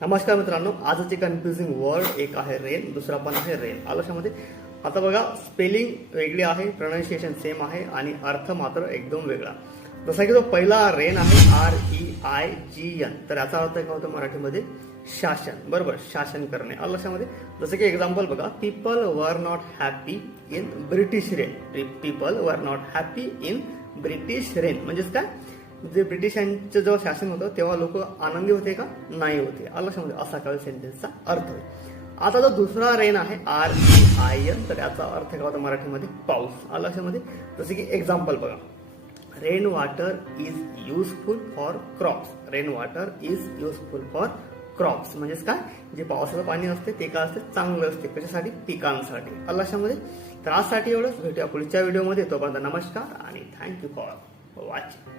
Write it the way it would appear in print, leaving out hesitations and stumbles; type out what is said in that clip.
नमस्कार मित्रांनो, आजचे कन्फ्युजिंग वर्ड एक आहे रेन, दुसरा पण आहे रेन. आलशामध्ये आता बघा, स्पेलिंग वेगळी आहे, प्रोनाऊन्सिएशन सेम आहे आणि अर्थ मात्र एकदम वेगळा. जसा की तो पहिला रेन आहे REIGN, तर याचा अर्थ काय होतो मराठीमध्ये? शासन. बरोबर, शासन करणे. आलशामध्ये जसं की एक्झाम्पल बघा, people were not happy in British rain. People were not happy in British rain म्हणजेच काय? जे ब्रिटिशांचं जेव्हा शासन होतं तेव्हा लोक आनंदी होते का? नाही होते. आलशामध्ये असा काही सेंटेन्सचा अर्थ होईल. आता जो दुसरा रेन आहे REIN, तर याचा अर्थ काय होता मराठीमध्ये? पाऊस. आलशामध्ये जसे की एक्झाम्पल बघा, rain water is useful for crops. Rain water is useful for crops म्हणजेच काय? जे पावसाचं पाणी असते ते काय असते? चांगलं असते. कशासाठी? पिकांसाठी. आलशामध्ये तर आजसाठी एवढंच. भेटूया पुढच्या व्हिडिओमध्ये. तोपर्यंत नमस्कार आणि थँक्यू फॉर वॉचिंग.